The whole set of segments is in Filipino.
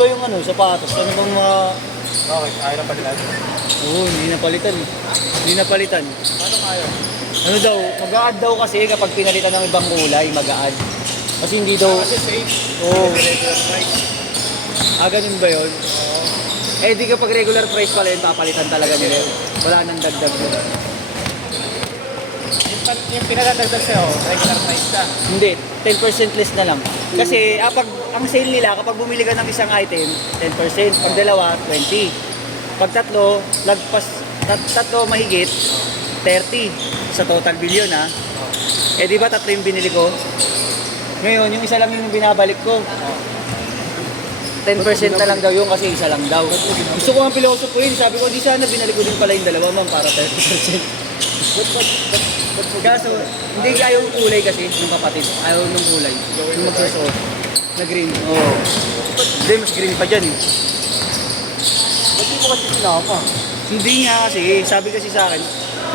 ba yung ano, sapatos? Ano bang mga... Okay, ayaw na palitan. Oo, hindi napalitan eh. Hindi napalitan. Paano ayaw? Ano daw, mag-a-add daw kasi kapag pinalitan ng ibang kulay, mag-a-add. Kasi hindi daw... Kasi safe. Oo. Regular price. Ganun ba yun? Eh di kapag regular price pala yun, papalitan talaga nila yun. Wala nang dagdag yun. Yung pinagdagdag sa'yo, regular price ka. Hindi, 10% less na lang. Kasi ang sale nila, kapag bumili ka ng isang item, 10%. Pag dalawa, 20. Pag tatlo, tatlo mahigit, 30. Sa total bill yun ha. Eh di ba tatlo yung binili ko? Ngayon, yung isa lang yung binabalik ko. 10% na lang daw yun kasi isa lang daw. Gusto ko ang pilosopo yun. Sabi ko, di sana binalik ko din pala yung dalawa man para 30%. Kaso, hindi ayaw yung kulay kasi, yung kapatid. Ayaw ng kulay. Yung magsusuot. Na green. Oo. Hindi, mas green pa dyan eh. Ba't di mo kasi sinama? Hindi nga kasi, sabi kasi sa akin,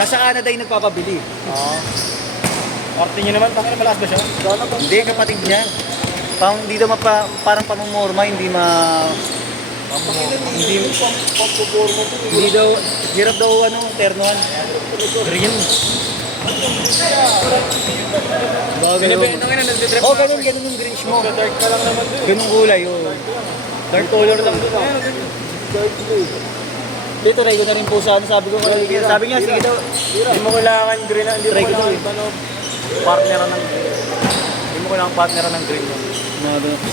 nasa Canada yung nagpapabili. Arte nyo naman, bakit malakas ba siya? Hindi, kapatid niya. Hindi daw parang pamumorma, hindi daw, hirap daw ternohan. Green. Binibenta nga na, nagtitrip Oh, ganun yung greenish mo. Dark ka lang naman doon. Ganung kulay, oh. Dark color lang doon. Dito, try ko na rin po sa ano, sabi ko, sabi niya, sige daw. Hindi mo kailangan green, hindi mo Try ko daw kailangan partner ng green. Hindi mo kailangan partner ng green.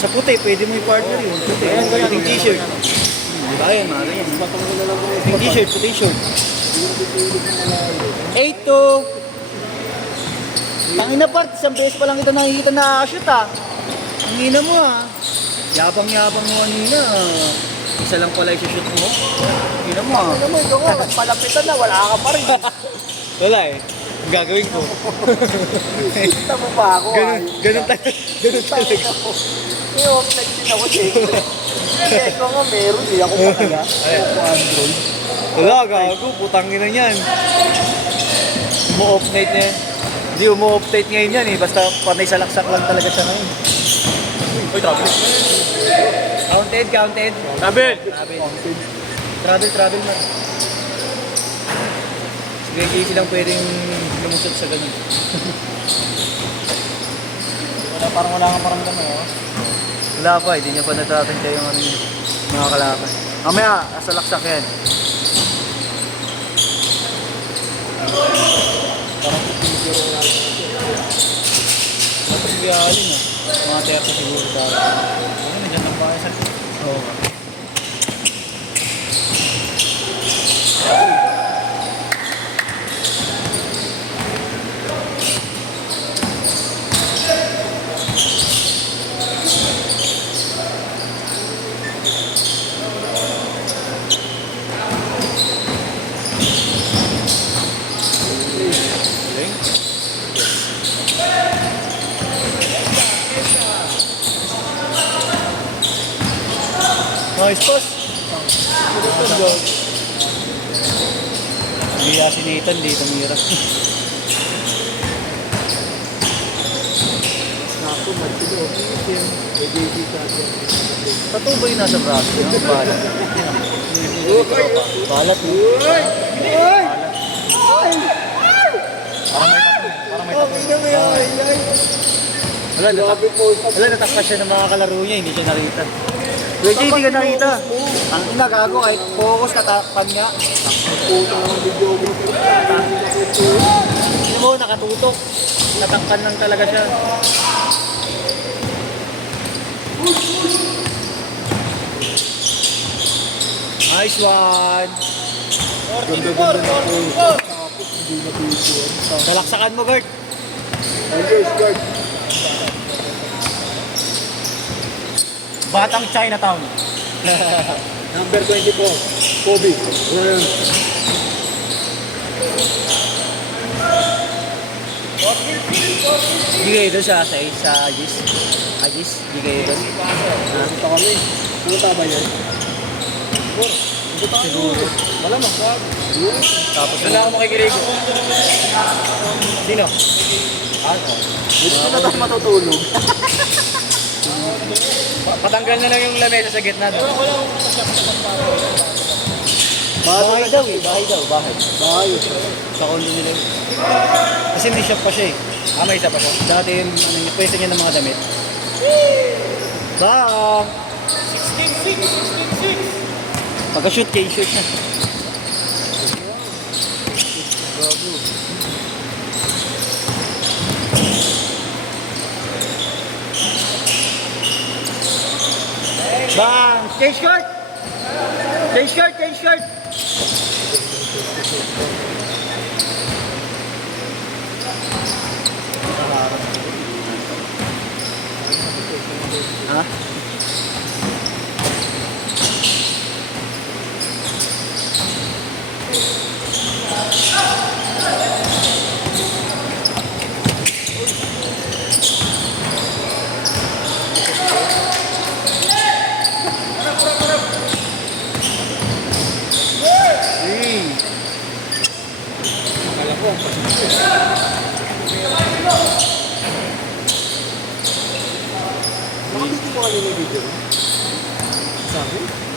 Sa puti, pwede mo i-partner yun. Puti, puting t-shirt. Diba yan, mga ganyan. Puting t-shirt, puting shirt. 8 to. Tangina part, isang beses pa lang ito nakikita na shoot ah. Ang ina mo ah. Yabang-yabang mo kanina. Isa lang pala yung shoot mo. Ang ina mo ah. Ano mo ito nga, palapitan na, wala ka pa rin. Wala eh. Gagawin ko. Kita mo pa ako. Ganun talaga. May off-light din ako, siyempre. Ito nga meron, di ako pataga. Android. Wala, gago. Putang ina niyan. Umu-off-night na yan. Hindi, umu-off-night ngayon yan eh. Basta panay salaksak lang talaga siya ngayon. Uy, travel. Counted. Travel! Travel man. Sige, easy lang pwedeng lumusot sa ganun. Parang wala kang paramdam eh. Wala pa, hindi niya pa natatantya yung ano niya. Mga kalaban. Mamaya, salaksak yan. Parang pipigil ko lang. Tapos biyahalin ah. Mga 30 siguro tayo. Ano, nandiyan lang ba kayo sa... Oo. Nice pass. Hindi si Nathan, di tumira. Naku, magtilo. May JD ka dyan. Pato ba yung nasa braso? Yung balat. Balat mo. Parang may tapo. Wala, natakpas siya ng mga kalaro niya, hindi siya nakita. Kuya Jay, hindi ka nakita. Ang inagago kahit focus, natakpan niya. Puto ng video mo. Hindi mo, nakatutok. Natakpan lang talaga siya. Nice one. Ganda-ganda na po. Tapos hindi na video. Salaksakan mo, Bert. Guard. Batang Chinatown. Number 24. Kobe. Ano yun? Hindi kayo doon sa Agis? Agis? Hindi kayo doon? Punta kami. Punta ba yan? Siguro. Wala mo. Tapos Wala ako makikirigo. Sino? Ako. Dito na tayo matutulog. Patanggal na lang yung lamesa sa gitna. Bahay daw eh, bahay daw, bahay. Bahay. Sa condo nila. Kasi may shop pa siya eh. May isa pa siya. Dati yung pwesto niya ng mga damit. Bang! 16-6! Pagka-shoot kayo, shoot na. Bang! Change court! Change court! Change court! Ha?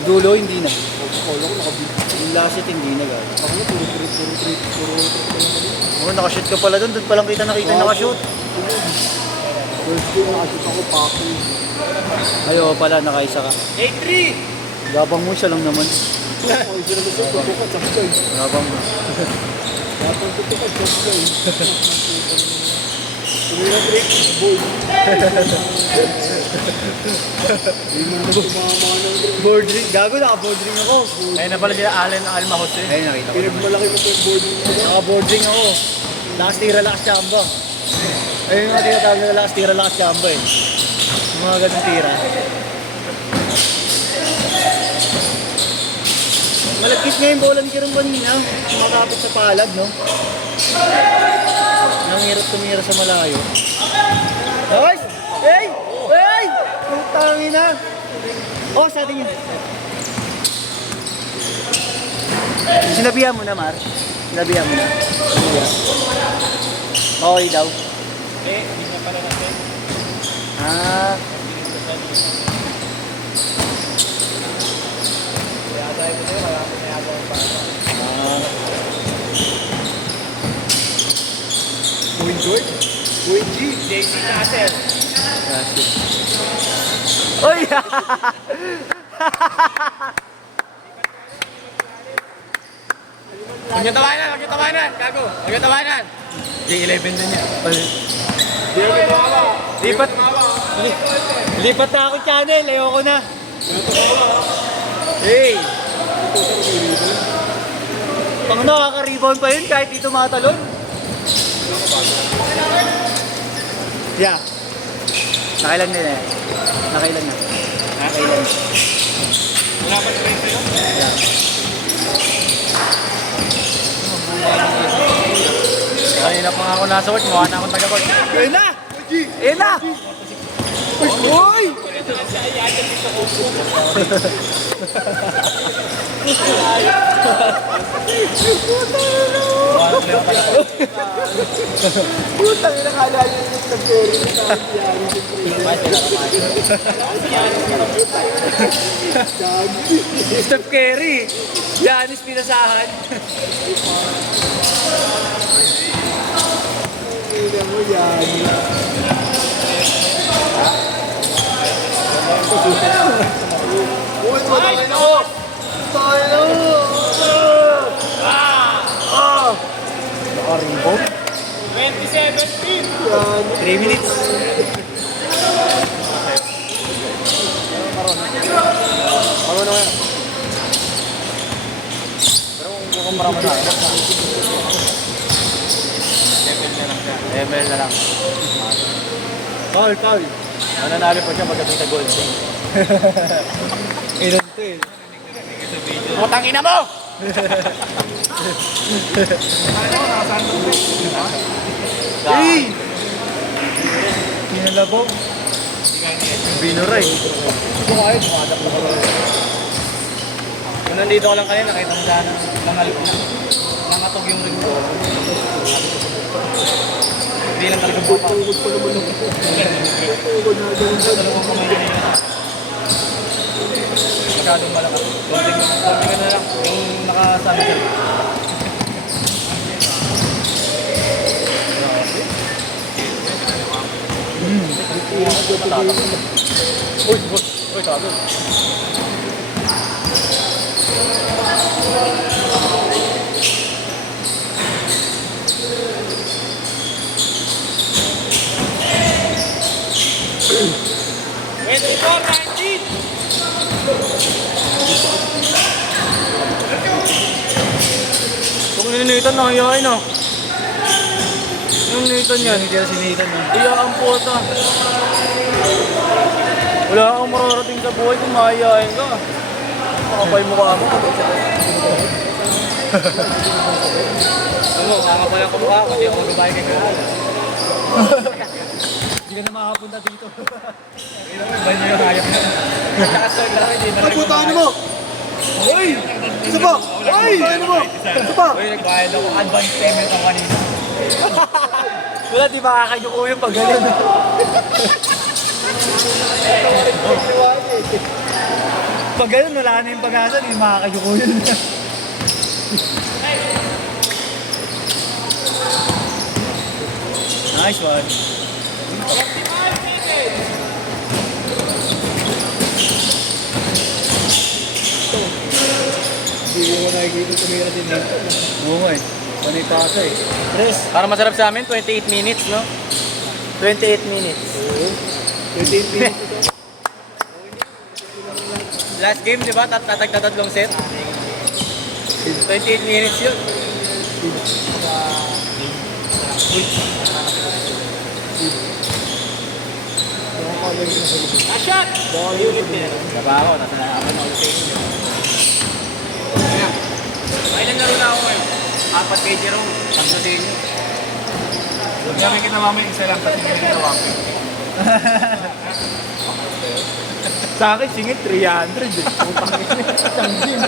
Dulo, hindi na. Yung last shot, hindi na guys. Oo, nakashoot ka pala doon. Doon palang kita nakita nakashoot. First game nakashoot ako, Paco. Ay, oo pala, nakaisa ka. 8-3! Gabang mo, siya lang naman. Oo, isa na gusto ko, tutukat, saklay. Gabang mo. Dapat tutukat, saklay. Tumira break, boy. Board ring. Gago, naka-board ring ako. Ayun na pala sila Allen Alma Jose. Ayun, nakita ko. Pinagmalaki mo po yung board ring. Naka-board ring ako. Lakas tira, lakas chamba. Ayun yung mga tinatawag na lakas tira, lakas chamba eh. Yung mga ganun tira. Malagkit nga yung bola ni Kirong kanina. Makakapit sa palad, no? Nanghirap tumira sa malayo. Hoy! Hey! Hey! Putangin na! Oh, sa atin yun. Sinabihan mo na, Mar. Sinabihan mo na. Okay daw. Hindi na pala natin. Ah. Kaya tayo ko tayo, marami na yabang pa. Queen George? Queen G? JC Castle. Uy! Huwag niyo tawanan, huwag niyo tawanan, gago. Huwag niyo tawanan. J11 din niya. Hindi ako tumawa. Lipat. Lipat na ako channel. Ayoko na. Hey! Pang nakaka-rebound pa yun kahit di tumatalon. Yeah. Nakailan din eh. Nakailan na. Nakailan. Wala pa sa sa'yo? Yeah. Kanina pa nga ako nasa work, mukha na akong taga-court. Ayun na! Ayun na! Uy! Putang ina, kala niyo yung nag-carry na Steph Curry. Giannis pinasahan. Ina mo yan. Uy, matangin ako! Matangin ako! Naka-rebound. 3 minutes. Ano na yan? Pero kung marami na yan. ML na lang. Foul, foul. Mananalo pa siya pagdating sa goal. Ilan to eh. Putang ina mo! Hey! Kinalabog. Binuray. Bumayad, bumadap na ko. Kung nandito ko lang kanina, nakita mo sana nangalip na. Nangatog yung ring ko. Hindi lang talaga bumatawag pa naman ako. Tawag na gawin sa dalawang kamay niya. masyadong malakas. Konting na lang. Yung nakasabi dyan. Uy, sabi. Kung ninitan, nakayain na. Yung nitan yan. Hindi na sinitan na. Iya ang puta. Wala kang mararating sa buhay kung mahayain ka. Makapay mukha mo. Ano, kakapay ang kumukha kasi ako babae kay Karal. Hindi ka na makapunta dito. Ba't niya yung hayop na? Nakasal lang, hindi na rin. Putaan mo! Uy! Isa pa! Uy! Putaan mo! Isa pa! Uy, nagbayad ako. Advance payment ako kanina. Wala, di makakayuko yung pag ganun. Pag ganun, wala na yung pag-asa, hindi makakayuko yun. Nice one. Hindi mo nakikita tumira din dito. Oo nga eh. Panay pasa eh. Tres, Para masarap sa amin, 28 minutes, no? 28 minutes. 28 minutes ito. Last game, di ba? Tatlong set. 28 minutes yun. Shot! Diba ako, nasa nakaman na ulit sa inyo. Ilan laro na ako ngayon? 4 kay Jerome, 3 sa inyo. Huwag namin ginawa mo yung isa lang, kasi hindi ginawa ko. Sa akin, singit 300 eh. Putang ina, isang gym.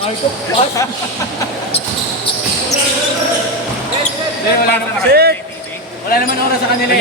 Arco pass. Wala naman oras sa kanila eh.